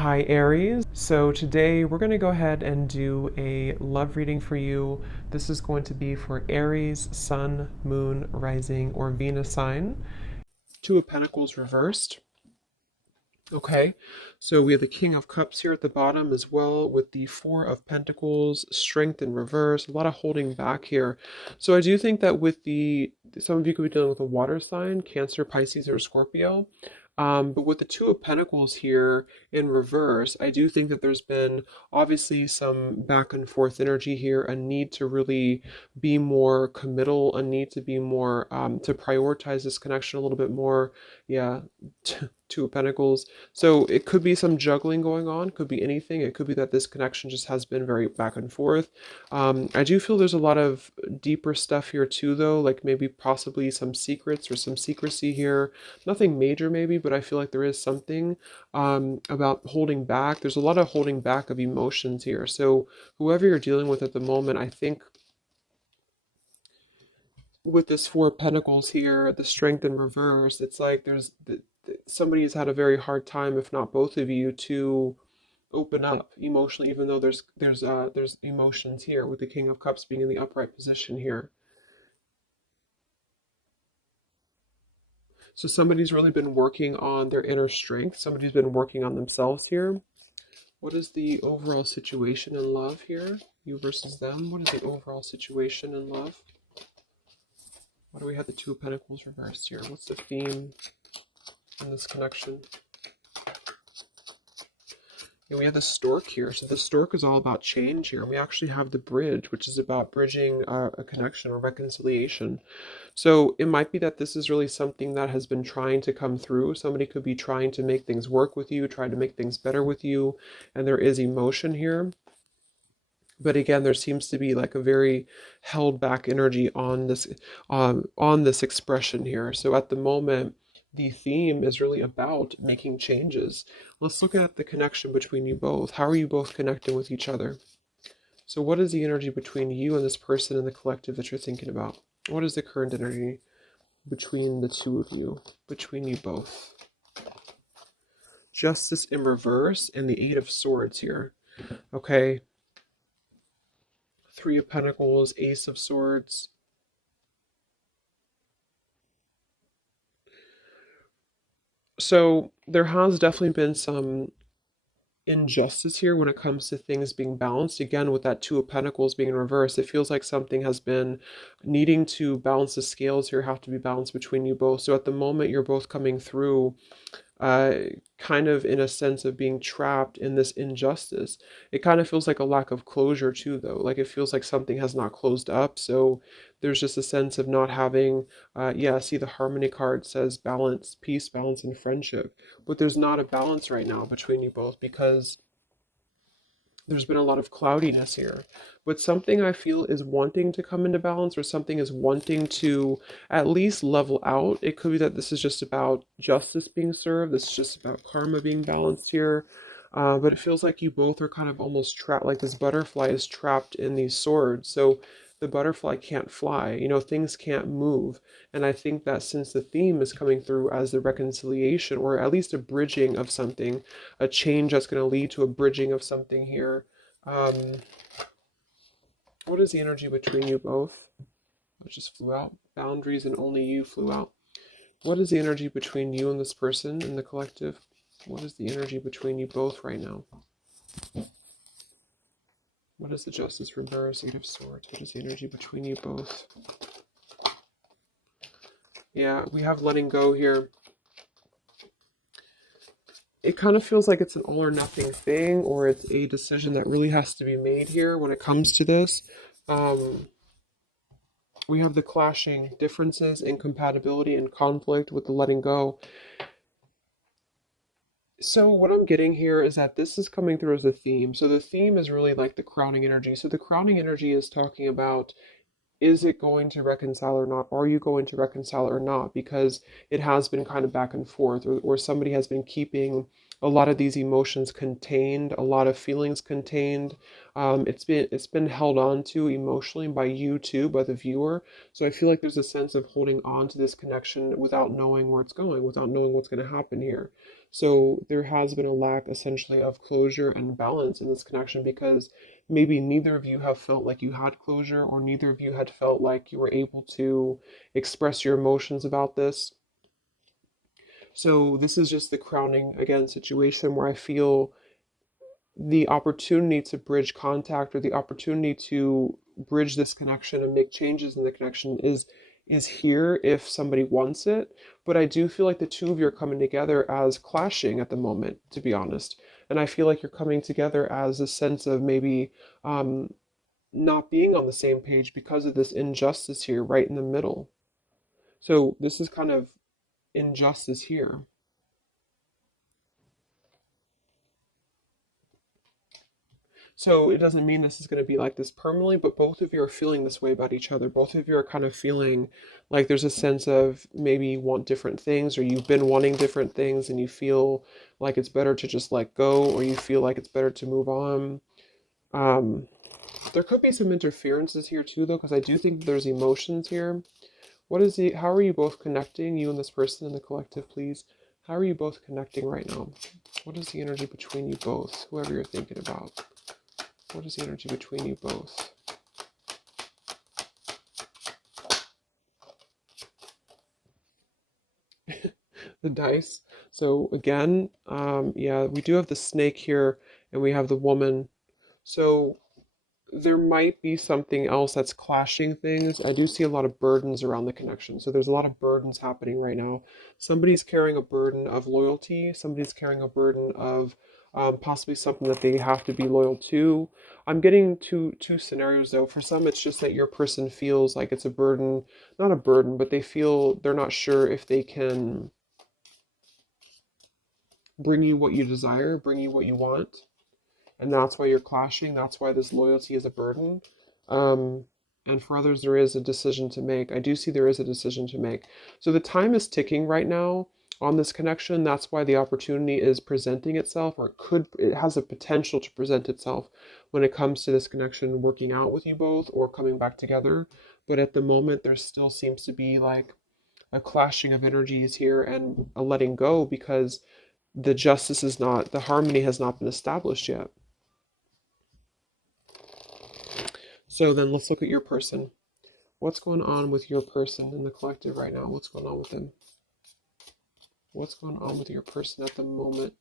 Hi Aries. So today we're going to go ahead and do a love reading for you. This is going to be for Aries, Sun, Moon, Rising, or Venus sign. Two of Pentacles reversed. Okay, so we have the King of Cups here at the bottom as well with the Four of Pentacles, Strength in reverse, a lot of holding back here. So I do think that with some of you could be dealing with a water sign, Cancer, Pisces, or Scorpio. But with the Two of Pentacles here in reverse, I do think that there's been obviously some back and forth energy here, a need to really be more committal, a need to be more, to prioritize this connection a little bit more. Yeah, Two of Pentacles. So it could be some juggling going on, could be anything. It could be that this connection just has been very back and forth. I do feel there's a lot of deeper stuff here too, though, like maybe possibly some secrets or some secrecy here. Nothing major maybe, but I feel like there is something about holding back. There's a lot of holding back of emotions here. So whoever you're dealing with at the moment, I think with this Four of Pentacles here, the Strength in reverse, it's like somebody has had a very hard time, if not both of you, to open up emotionally, even though there's emotions here with the King of Cups being in the upright position here. So somebody's really been working on their inner strength. Somebody's been working on themselves here. What is the overall situation in love here? You versus them. What is the overall situation in love? Why do we have the Two of Pentacles reversed here? What's the theme in this connection? And we have the stork here. So the stork is all about change here. We actually have the bridge, which is about bridging a connection or reconciliation. So it might be that this is really something that has been trying to come through. Somebody could be trying to make things work with you, trying to make things better with you. And there is emotion here. But again, there seems to be like a very held back energy on this expression here. So at the moment, the theme is really about making changes. Let's look at the connection between you both. How are you both connecting with each other? So what is the energy between you and this person in the collective that you're thinking about? What is the current energy between the two of you, between you both? Justice in reverse and the Eight of Swords here. Okay. Three of Pentacles, Ace of Swords. So there has definitely been some injustice here when it comes to things being balanced. Again, with that Two of Pentacles being in reverse, it feels like something has been needing to balance. The scales here have to be balanced between you both. So at the moment, you're both coming through uh, kind of in a sense of being trapped in this injustice. It kind of feels like a lack of closure too, though. Like it feels like something has not closed up. So there's just a sense of not having, yeah, see the Harmony card says balance, peace, balance, and friendship. But there's not a balance right now between you both because there's been a lot of cloudiness here. But something I feel is wanting to come into balance, or something is wanting to at least level out. It could be that this is just about justice being served. This is just about karma being balanced here. But it feels like you both are kind of almost trapped, like this butterfly is trapped in these swords. So the butterfly can't fly, things can't move. And I think that since the theme is coming through as the reconciliation, or at least a bridging of something, a change that's going to lead to a bridging of something here. Um, what is the energy between you both? It just flew out. Boundaries and only you flew out. What is the energy between you and this person in the collective? What is the energy between you both right now? What is the Justice reverse? Eight of Swords. What is the energy between you both? Yeah, we have letting go here. It kind of feels like it's an all or nothing thing, or it's a decision that really has to be made here when it comes to this. We have the clashing differences, incompatibility, and conflict with the letting go. So what I'm getting here is that this is coming through as a theme. So the theme is really like the crowning energy. So the crowning energy is talking about, is it going to reconcile or not? Are you going to reconcile or not? Because it has been kind of back and forth, or somebody has been keeping a lot of these emotions contained, a lot of feelings contained. It's been held on to emotionally by you too, by the viewer. So I feel like there's a sense of holding on to this connection without knowing where it's going, without knowing what's going to happen here. So there has been a lack essentially of closure and balance in this connection because maybe neither of you have felt like you had closure, or neither of you had felt like you were able to express your emotions about this. So this is just the crowning again situation where I feel the opportunity to bridge contact, or the opportunity to bridge this connection and make changes in the connection is here if somebody wants it. But I do feel like the two of you are coming together as clashing at the moment, to be honest. And I feel like you're coming together as a sense of maybe not being on the same page because of this injustice here right in the middle. So this is kind of injustice here. So it doesn't mean this is going to be like this permanently, but both of you are feeling this way about each other. Both of you are kind of feeling like there's a sense of maybe you want different things, or you've been wanting different things and you feel like it's better to just let go, or you feel like it's better to move on. Um, there could be some interferences here too, though, because I do think there's emotions here. How are you both connecting, you and this person in the collective, please? How are you both connecting right now? What is the energy between you both, whoever you're thinking about? What is the energy between you both? The dice. So again, yeah, we do have the snake here, and we have the woman. So there might be something else that's clashing things. I do see a lot of burdens around the connection. So there's a lot of burdens happening right now. Somebody's carrying a burden of loyalty. Somebody's carrying a burden of possibly something that they have to be loyal to. I'm getting two scenarios though. For some, it's just that your person feels like it's a burden, not a burden, but they feel they're not sure if they can bring you what you desire, bring you what you want, and that's why you're clashing. That's why this loyalty is a burden. Um, and for others, there is a decision to make. I do see there is a decision to make. So the time is ticking right now on this connection. That's why the opportunity is presenting itself, or it has a potential to present itself when it comes to this connection working out with you both or coming back together. But at the moment, there still seems to be like a clashing of energies here and a letting go because the harmony has not been established yet. So then let's look at your person. What's going on with your person in the collective right now? What's going on with them? What's going on with your person at the moment?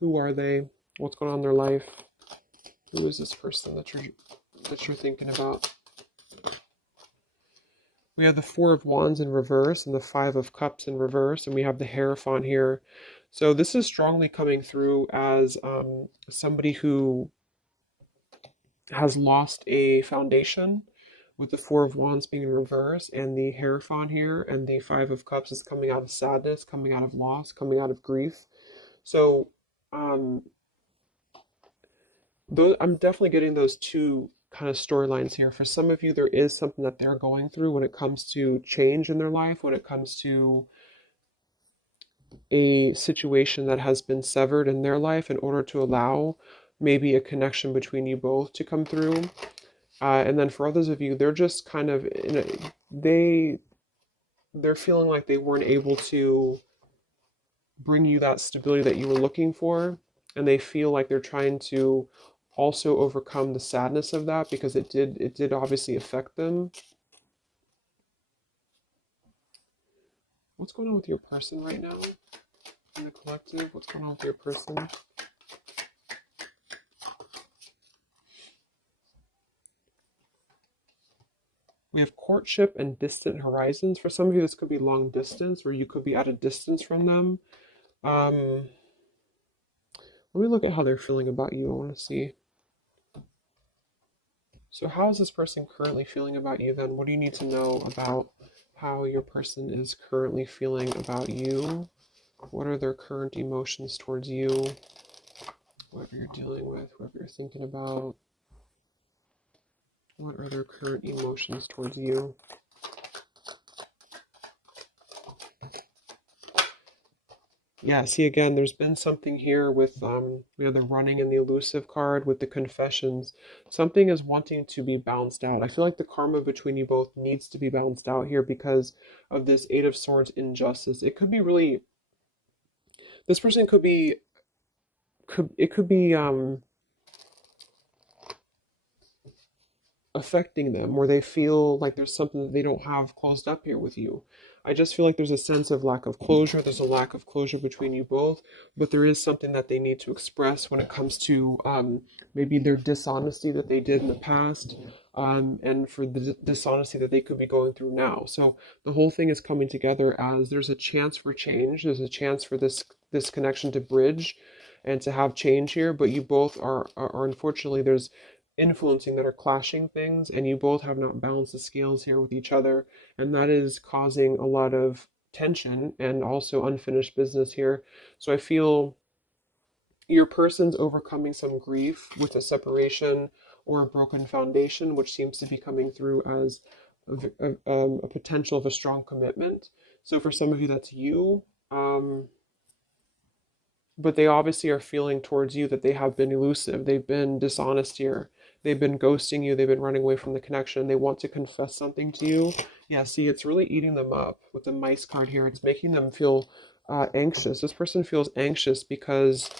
Who are they? What's going on in their life? Who is this person that you're thinking about? We have the Four of Wands in reverse and the Five of Cups in reverse, and we have the Hierophant here. So this is strongly coming through as somebody who has lost a foundation, with the Four of Wands being in reverse and the Hierophant here, and the Five of Cups is coming out of sadness, coming out of loss, coming out of grief. So um, I'm definitely getting those two kind of storylines here. For some of you, there is something that they're going through when it comes to change in their life, when it comes to a situation that has been severed in their life in order to allow maybe a connection between you both to come through. And then for others of you, they're just kind of they're feeling like they weren't able to bring you that stability that you were looking for, and they feel like they're trying to also overcome the sadness of that because it did obviously affect them. What's going on with your person right now in the collective? What's going on with your person? We have courtship and distant horizons. For some of you, this could be long distance, or you could be at a distance from them. Um, Let me look at how they're feeling about you. I want to see. So how is this person currently feeling about you then? What do you need to know about how your person is currently feeling about you? What are their current emotions towards you? Whatever you're dealing with, whatever you're thinking about. What are their current emotions towards you? Yeah, see again, there's been something here with we have the running and the elusive card with the confessions. Something is wanting to be balanced out. I feel like the karma between you both needs to be balanced out here because of this Eight of Swords injustice. It could be really, this person could be, could be affecting them where they feel like there's something that they don't have closed up here with you. I just feel like there's a sense of lack of closure. There's a lack of closure between you both, but there is something that they need to express when it comes to maybe their dishonesty that they did in the past, and for the dishonesty that they could be going through now. So the whole thing is coming together as there's a chance for change. There's a chance for this connection to bridge and to have change here, but you both are unfortunately there's influencing that are clashing things, and you both have not balanced the scales here with each other, and that is causing a lot of tension and also unfinished business here. So I feel your person's overcoming some grief with a separation or a broken foundation, which seems to be coming through as a potential of a strong commitment. So for some of you, that's you. But they obviously are feeling towards you that they have been elusive. They've been dishonest here. They've been ghosting you. They've been running away from the connection. They want to confess something to you. Yeah, see, it's really eating them up with the mice card here. It's making them feel anxious. This person feels anxious because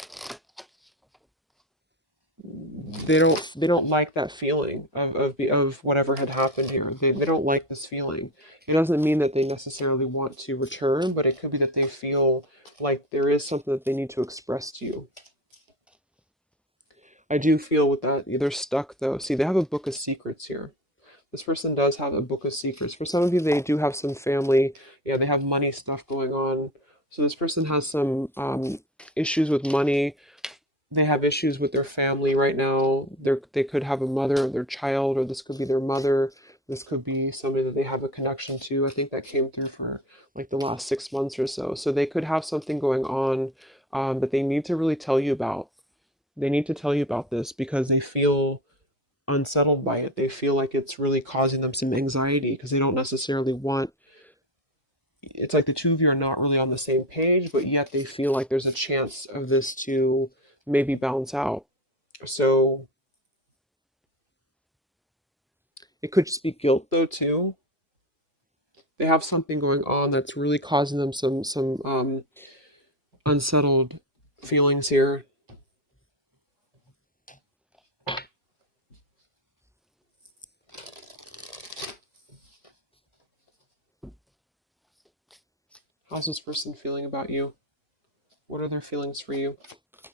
they don't like that feeling of whatever had happened here. They don't like this feeling. It doesn't mean that they necessarily want to return, but it could be that they feel like there is something that they need to express to you. I do feel with that they're stuck though. See, they have a book of secrets here. This person does have a book of secrets. For some of you, they do have some family. Yeah, they have money stuff going on. So this person has some issues with money. They have issues with their family right now. They could have a mother of their child, or this could be their mother. This could be somebody that they have a connection to. I think that came through for like the last 6 months or so. So they could have something going on that they need to really tell you about. They need to tell you about this because they feel unsettled by it. They feel like it's really causing them some anxiety because they don't necessarily want, it's like the two of you are not really on the same page, but yet they feel like there's a chance of this to maybe balance out. So it could just be guilt though too. They have something going on that's really causing them some unsettled feelings here. How's this person feeling about you? What are their feelings for you?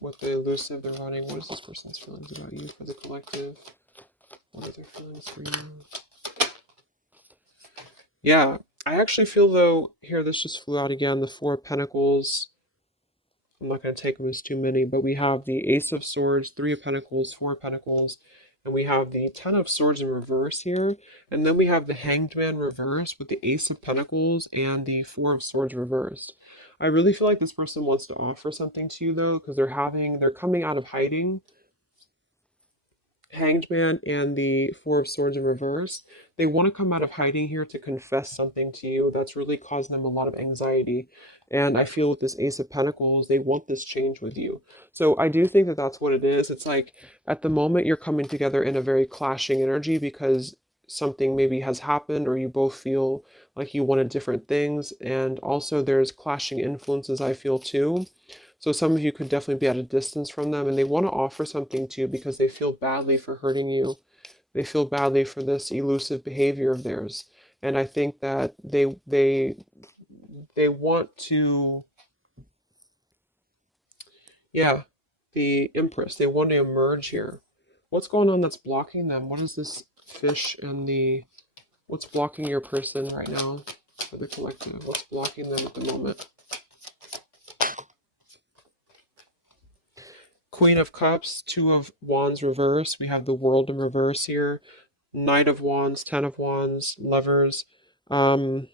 With the elusive, they're running. What is this person's feelings about you for the collective? What are their feelings for you? Yeah, I actually feel though, here, this just flew out again, the Four of Pentacles. I'm not going to take them as too many, but we have the Ace of Swords, Three of Pentacles, Four of Pentacles, and we have the Ten of Swords in reverse here. And then we have the Hanged Man reverse with the Ace of Pentacles and the Four of Swords reversed. I really feel like this person wants to offer something to you though, because they're coming out of hiding. Hanged Man and the Four of Swords in reverse. They want to come out of hiding here to confess something to you that's really causing them a lot of anxiety. And I feel with this Ace of Pentacles, they want this change with you. So I do think that that's what it is. It's like at the moment you're coming together in a very clashing energy because something maybe has happened or you both feel like you wanted different things. And also there's clashing influences, I feel too. So some of you could definitely be at a distance from them and they want to offer something to you because they feel badly for hurting you. They feel badly for this elusive behavior of theirs. And I think that they want to, yeah, the Empress, they want to emerge here. What's going on that's blocking them? What is this fish and the, what's blocking your person right now for the collective? What's blocking them at the moment? Queen of Cups, Two of Wands reverse. We have the World in reverse here. Knight of Wands, Ten of Wands, Lovers, um,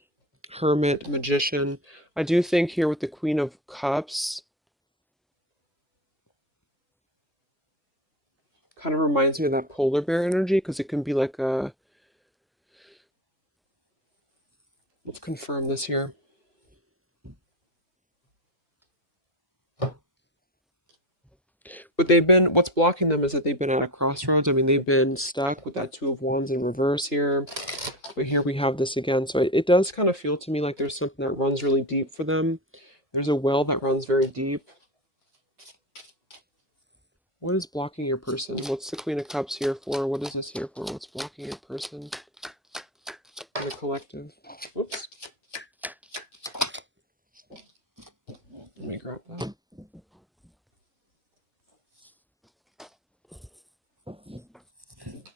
Hermit, Magician. I do think here with the Queen of Cups, kind of reminds me of that polar bear energy because it can be like a, let's confirm this here. But they've been, what's blocking them is that they've been at a crossroads. I mean, they've been stuck with that Two of Wands in reverse here. But here we have this again. So it does kind of feel to me like there's something that runs really deep for them. There's a well that runs very deep. What is blocking your person? What's the Queen of Cups here for? What is this here for? What's blocking your person? The collective. Whoops. Let me grab that.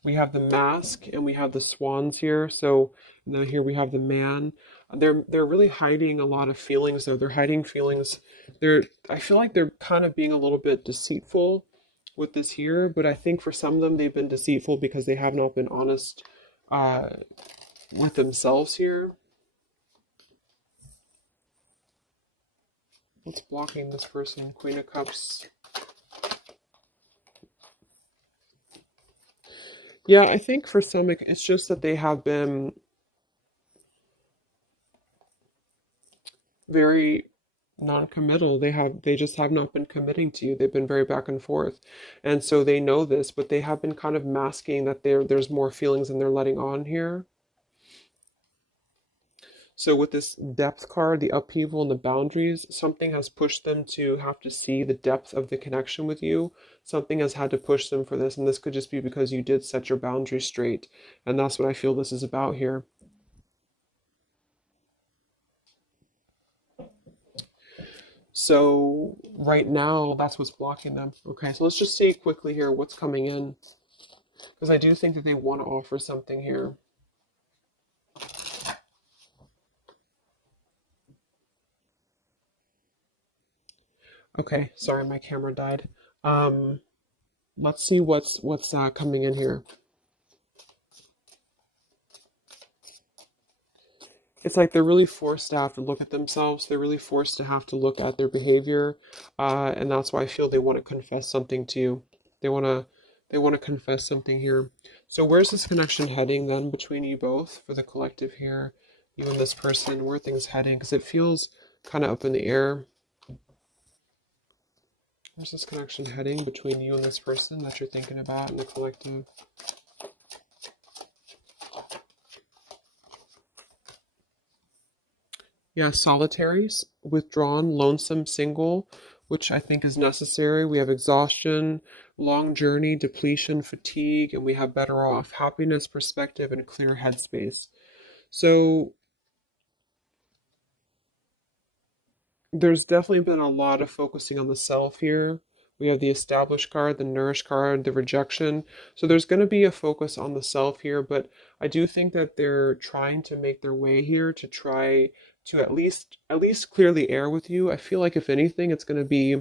We have the Mask and we have the Swans here. So now here we have the Man. They're really hiding a lot of feelings though. They're hiding feelings. I feel like they're kind of being a little bit deceitful with this here, but I think for some of them they've been deceitful because they have not been honest uh, with themselves here. What's blocking this person? Queen of Cups. Yeah, I think for some it's just that they have been very non-committal. They just have not been committing to you. They've been very back and forth. And so they know this, but they have been kind of masking that there's more feelings than they're letting on here. So with this depth card, the upheaval and the boundaries, something has pushed them to have to see the depth of the connection with you. Something has had to push them for this, and this could just be because you did set your boundaries straight. And that's what I feel this is about here. So right now, that's what's blocking them. Okay, so let's just see quickly here what's coming in. Because I do think that they want to offer something here. Okay, sorry, my camera died. Um, let's see what's coming in here. It's like they're really forced to have to look at themselves. They're really forced to have to look at their behavior, and that's why I feel they want to confess something to you. They want to they want to confess something here. So where's this connection heading then between you both for the collective here, you and this person? Where are things heading? Because it feels kind of up in the air. Where's this connection heading between you and this person that you're thinking about in the collective? Yeah, solitaries, withdrawn, lonesome, single, which I think is necessary. We have exhaustion, long journey, depletion, fatigue, and we have better off, happiness, perspective, and clear headspace. So there's definitely been a lot of focusing on the self here. We have the established card, the nourish card, the rejection. So there's going to be a focus on the self here, but I do think that they're trying to make their way here to try to at least clear the air with you. I feel like if anything, it's going to be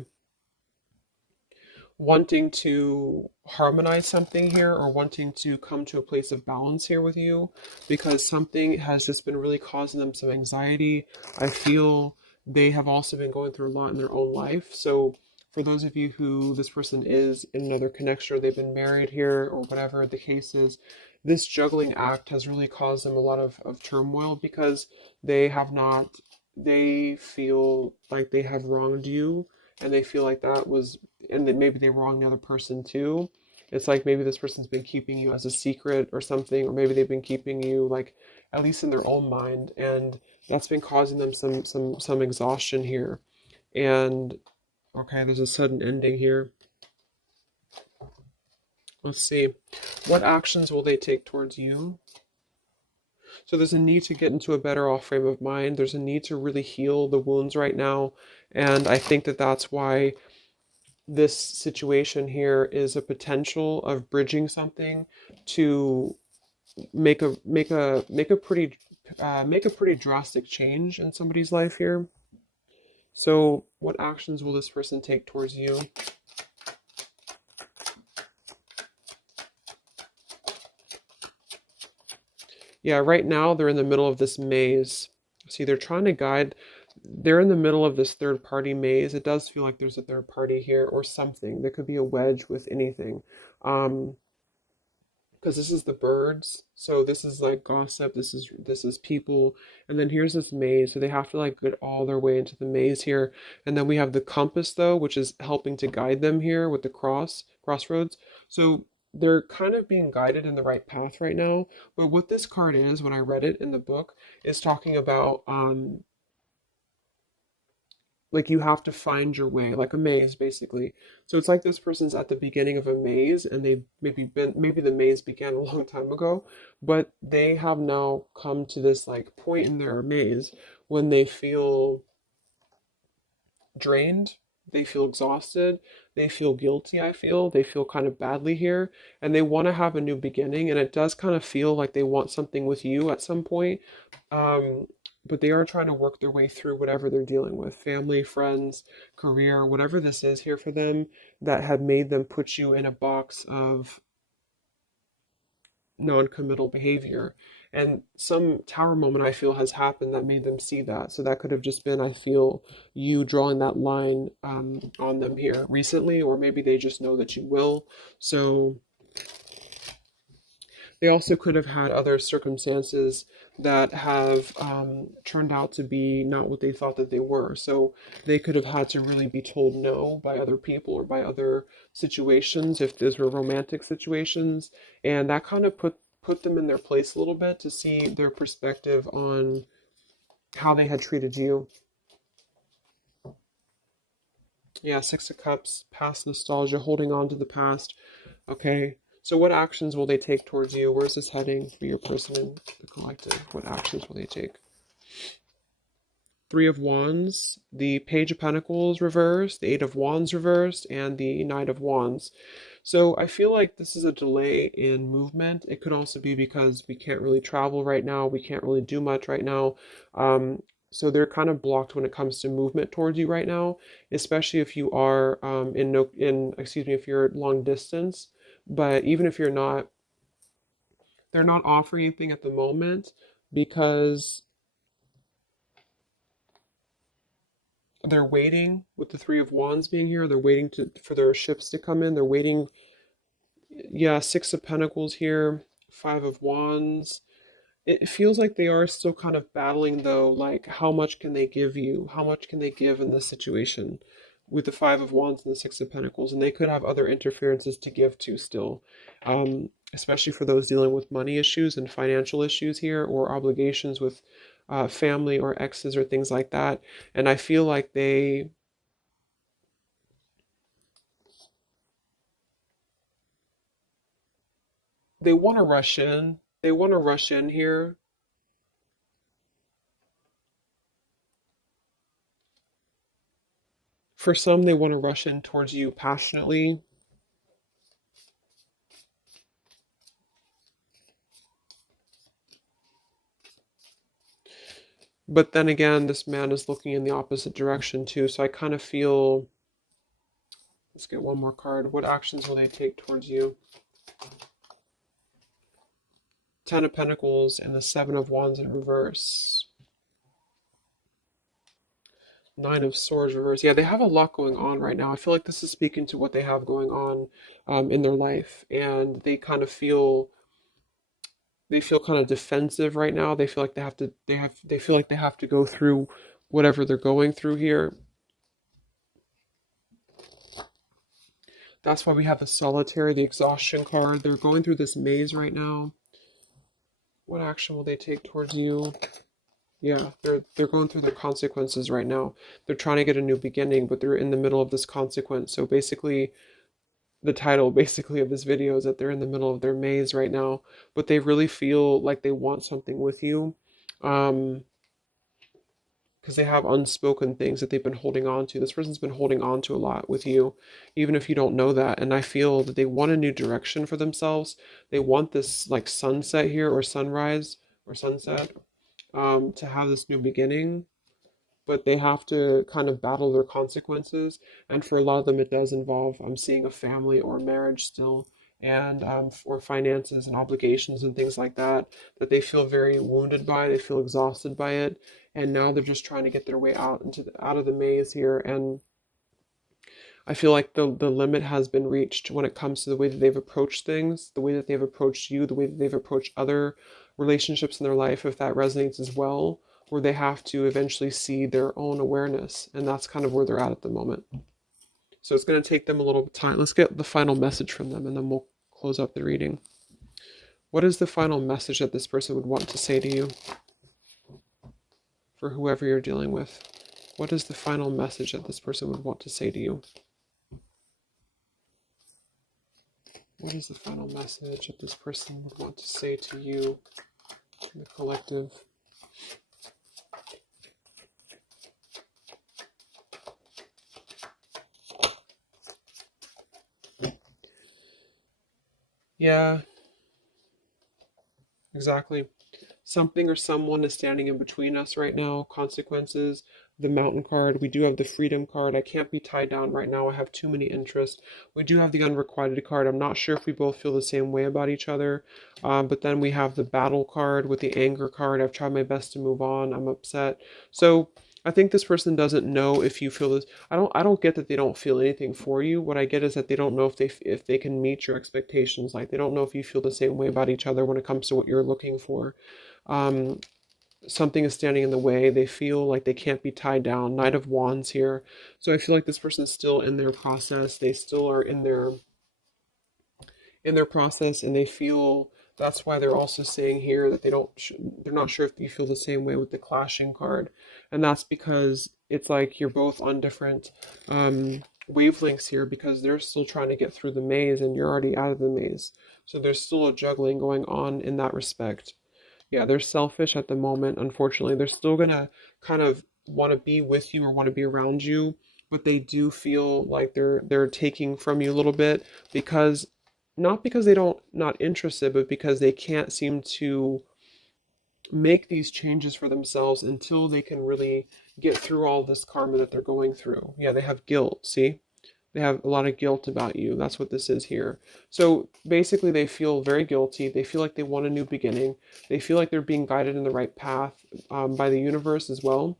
wanting to harmonize something here or wanting to come to a place of balance here with you because something has just been really causing them some anxiety. I feel they have also been going through a lot in their own life. So for those of you who this person is in another connection or they've been married here or whatever the case is, this juggling act has really caused them a lot of turmoil because they have not, they feel like they have wronged you and they feel like that was and then maybe they wrong the other person too. It's like maybe this person's been keeping you as a secret or something, or maybe they've been keeping you like at least in their own mind, and that's been causing them some exhaustion here. And okay, there's a sudden ending here. Let's see. What actions will they take towards you? So there's a need to get into a better off frame of mind. There's a need to really heal the wounds right now. And I think that that's why this situation here is a potential of bridging something to make a pretty drastic change in somebody's life here. So what actions will this person take towards you? Yeah, right now they're in the middle of this maze. See, they're trying to guide, they're in the middle of this third party maze. It does feel like there's a third party here or something. There could be a wedge with anything. Um, because this is the birds, so this is like gossip, this is people, and then here's this maze, so they have to like get all their way into the maze here. And then we have the compass though, which is helping to guide them here with the crossroads. So they're kind of being guided in the right path right now. But what this card is, when I read it in the book, is talking about like you have to find your way, like a maze basically. So it's like this person's at the beginning of a maze, and they've maybe the maze began a long time ago, but they have now come to this like point in their maze when they feel drained, they feel exhausted, they feel guilty, I feel they feel kind of badly here, and they want to have a new beginning. And it does kind of feel like they want something with you at some point. um but they are trying to work their way through whatever they're dealing with, family, friends, career, whatever this is here for them that had made them put you in a box of non-committal behavior. And some tower moment I feel has happened that made them see that. So that could have just been, I feel, you drawing that line on them here recently, or maybe they just know that you will. So they also could have had other circumstances that have turned out to be not what they thought that they were. So they could have had to really be told no by other people or by other situations, if those were romantic situations. And that kind of put them in their place a little bit to see their perspective on how they had treated you. Yeah, Six of Cups, past nostalgia, holding on to the past. Okay. So what actions will they take towards you? Where's this heading for your person in the collective? What actions will they take? Three of Wands, the Page of Pentacles reversed, the Eight of Wands reversed, and the Knight of Wands. So I feel like this is a delay in movement. It could also be because we can't really travel right now. We can't really do much right now. So they're kind of blocked when it comes to movement towards you right now, especially if you are if you're long distance. But even if you're not, they're not offering anything at the moment because they're waiting with the Three of Wands being here. They're waiting for their ships to come in. They're waiting. Yeah, Six of Pentacles here, Five of Wands. It feels like they are still kind of battling though, like how much can they give you? How much can they give in this situation with the Five of Wands and the Six of Pentacles? And they could have other interferences to give to still, especially for those dealing with money issues and financial issues here, or obligations with family or exes or things like that. And I feel like they want to rush in. They want to rush in here. For some, they want to rush in towards you passionately. But then again, this man is looking in the opposite direction too. So I kind of feel, let's get one more card. What actions will they take towards you? Ten of Pentacles and the Seven of Wands in reverse. Nine of Swords reverse. Yeah, they have a lot going on right now. I feel like this is speaking to what they have going on in their life, and they feel kind of defensive right now. They feel like they feel like they have to go through whatever they're going through here. That's why we have the Solitary, the exhaustion card. They're going through this maze right now. What action will they take towards you? Yeah, they're going through their consequences right now. They're trying to get a new beginning, but they're in the middle of this consequence. So basically, the title basically of this video is that they're in the middle of their maze right now, but they really feel like they want something with you. Because they have unspoken things that they've been holding on to. This person's been holding on to a lot with you, even if you don't know that. And I feel that they want a new direction for themselves. They want this like sunset here, or sunrise or sunset, to have this new beginning. But they have to kind of battle their consequences. And for a lot of them, it does involve, I'm seeing, a family or marriage still, and or finances and obligations and things like that, that they feel very wounded by. They feel exhausted by it, and now they're just trying to get their way out of the maze here. And I feel like the limit has been reached when it comes to the way that they've approached things, the way that they've approached you, the way that they've approached other relationships in their life, if that resonates as well, where they have to eventually see their own awareness. And that's kind of where they're at the moment. So it's going to take them a little time. Let's get the final message from them and then we'll close up the reading. What is the final message that this person would want to say to you for whoever you're dealing with? What is the final message that this person would want to say to you? What is the final message that this person would want to say to you in the collective? Yeah, exactly. Something or someone is standing in between us right now. Consequences, the mountain card. We do have the freedom card. I can't be tied down right now. I have too many interests. We do have the unrequited card. I'm not sure if we both feel the same way about each other. But then we have the battle card with the anger card. I've tried my best to move on. I'm upset. So I think this person doesn't know if you feel this. I don't get that they don't feel anything for you. What I get is that they don't know if they can meet your expectations. Like they don't know if you feel the same way about each other when it comes to what you're looking for. um, Something is standing in the way. They feel like they can't be tied down. Knight of Wands here. So I feel like this person is still in their process. They still are in their process, and they feel that's why they're also saying here that they're not sure if you feel the same way with the clashing card, and that's because it's like you're both on different wavelengths here because they're still trying to get through the maze and you're already out of the maze. So there's still a juggling going on in that respect. Yeah, they're selfish at the moment, unfortunately. They're still gonna kind of want to be with you or want to be around you, but they do feel like they're taking from you a little bit because not because they don't not interested, but because they can't seem to make these changes for themselves until they can really get through all this karma that they're going through. Yeah, they have guilt, see? They have a lot of guilt about you. That's what this is here. So basically, they feel very guilty. They feel like they want a new beginning. They feel like they're being guided in the right path by the universe as well.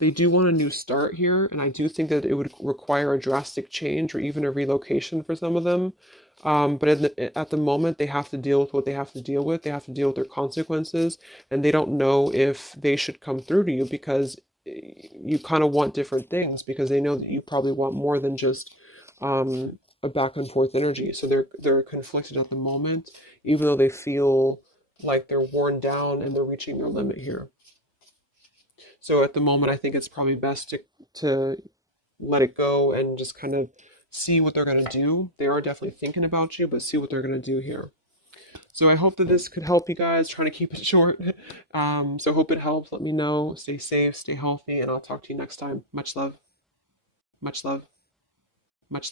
They do want a new start here, and I do think that it would require a drastic change or even a relocation for some of them. But at the moment, they have to deal with what they have to deal with. They have to deal with their consequences, and they don't know if they should come through to you because you kind of want different things because they know that you probably want more than just a back and forth energy. So they're conflicted at the moment, even though they feel like they're worn down and they're reaching their limit here. So at the moment, I think it's probably best to let it go and just kind of see what they're going to do. They are definitely thinking about you, but see what they're going to do here. So I hope that this could help you guys. Trying to keep it short. So hope it helps. Let me know. Stay safe, stay healthy, and I'll talk to you next time. Much love. Much love.